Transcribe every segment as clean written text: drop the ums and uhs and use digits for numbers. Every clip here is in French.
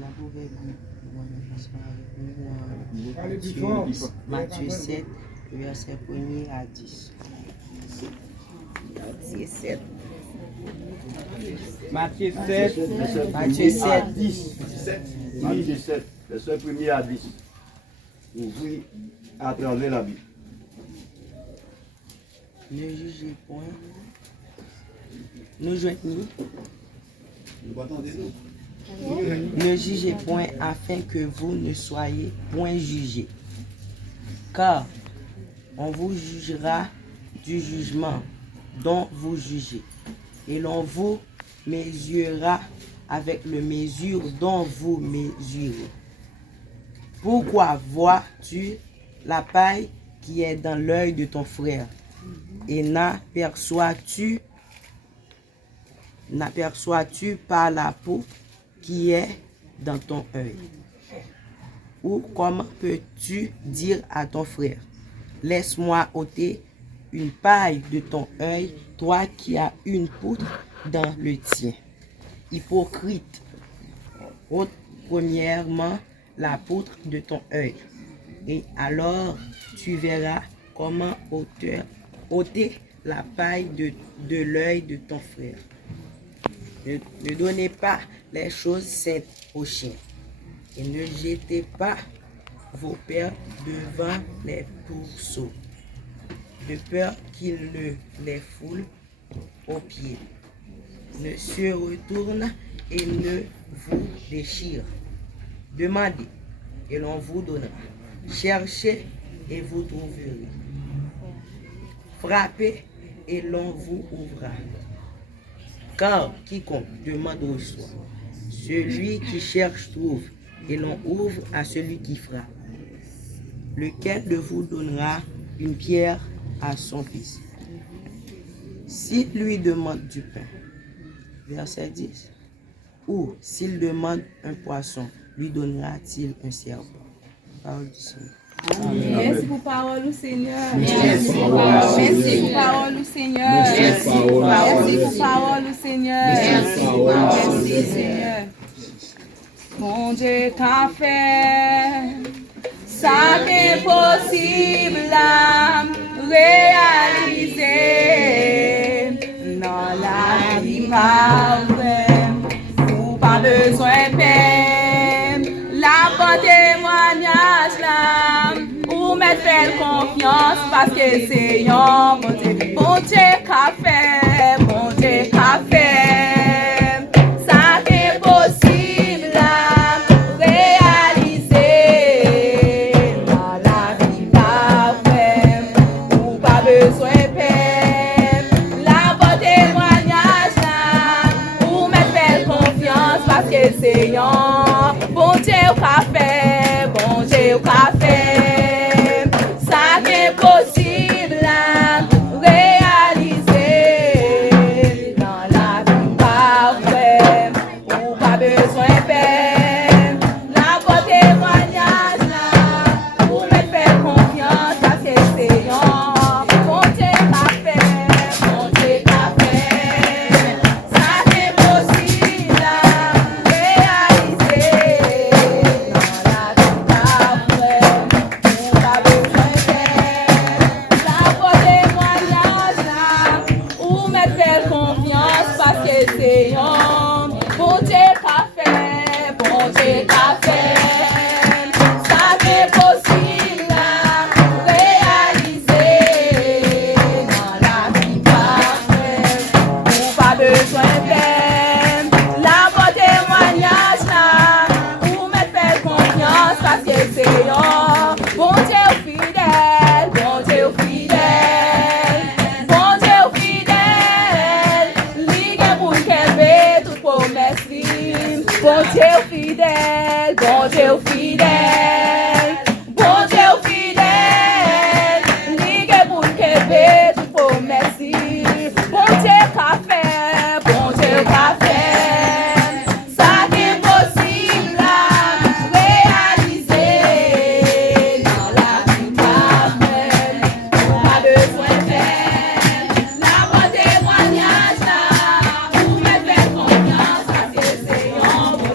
La pouvez vous Matthieu 7, verset 1er à 10. Matthieu 7. Matthieu 7. Matthieu 7, 10. Matthieu 7, verset 1er à 10. Ouvrez à travers la Bible. ne jugez point. Nous joignons. Ne jugez point afin que vous ne soyez point jugés. Car on vous jugera du jugement dont vous jugez. Et l'on vous mesurera avec le mesure dont vous mesurez. Pourquoi vois-tu la paille qui est dans l'œil de ton frère et n'aperçois-tu pas la peau qui est dans ton œil? Ou comment peux-tu dire à ton frère, laisse-moi ôter une paille de ton œil, toi qui as une poutre dans le tien? Hypocrite, ôte premièrement la poutre de ton œil, et alors tu verras comment ôter la paille de l'œil de ton frère. Ne donnez pas les choses saintes aux chiens, et ne jetez pas vos paires devant les pourceaux, de peur qu'ils ne les foulent aux pieds, ne se retournent et ne vous déchirent. Demandez, et l'on vous donnera. Cherchez, et vous trouverez. Frappez, et l'on vous ouvrira. Car quiconque demande reçoit. Celui qui cherche trouve, et l'on ouvre à celui qui frappe. Lequel de vous donnera une pierre à son fils, s'il lui demande du pain? Verset 10. Ou s'il demande un poisson, lui donnera-t-il un serpent? Parole du Seigneur. Merci pour parole au Seigneur. Merci pour parole au Seigneur. Merci pour parole au Seigneur. Merci Seigneur. Mon Dieu qu'a fait, ça n'est possible à réaliser dans la vie parfaite. Ou pas besoin de peine, la bonne témoignage là, ou me faire confiance parce que c'est un bon Dieu qu'a fait, bon Dieu qu'a fait, ça n'est possible à réaliser dans la vie parfaite, ou pas besoin de peine, la bonne témoignage là, ou me faire confiance parce que c'est un bon Dieu qu'a fait, bon Dieu qu'a fait, ça n'est possible à réaliser dans la vie parfaite, ou pas besoin de peine, la bonne témoignage là, ou me faire confiance parce que c'est un bon Dieu qu'a fait, bon Dieu qu'a fait, ça n'est possible à réaliser dans la vie parfaite, ou pas besoin de peine, la bonne témoignage là, ou me faire confiance parce que c'est un bon Dieu qu'a fait, bon Dieu qu'a fait, ça n'est possible à réaliser dans la vie parfaite, ou pas besoin de peine, la bonne témoignage là, ou me faire confiance parce que c'est un bon Dieu fidèle, bon Dieu fidèle, bon Dieu fidèle, ligue pour qu'elle toute promesse li. Bon Dieu fidèle, bon Dieu fidèle, bon Dieu fidèle, ligue pour qu'elle toute promesse li. Bon Dieu qu'a fait, bon Dieu qu'a fait, ça n'est possible à réaliser dans la vie parfaite, pas besoin de peine, la bonne témoignage là, pour me faire confiance parce que c'est un bon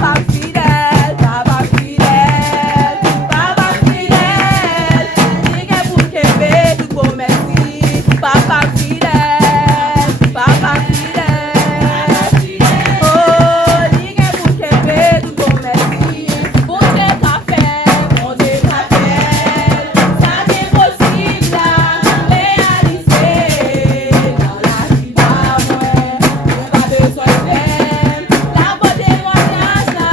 Papa fidèle, papa fidèle, papa fidèle. Ligue pour Québec, tout beau merci. Papa fidèle, papa fidèle. Oh, ligue pour Québec, tout beau merci. Bon Dieu qu'a fait, bon Dieu qu'a fait. Ça c'est possible là, réaliser. Dans la vie pas moins, pas besoin de peine. La beauté témoignage là,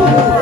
Oh,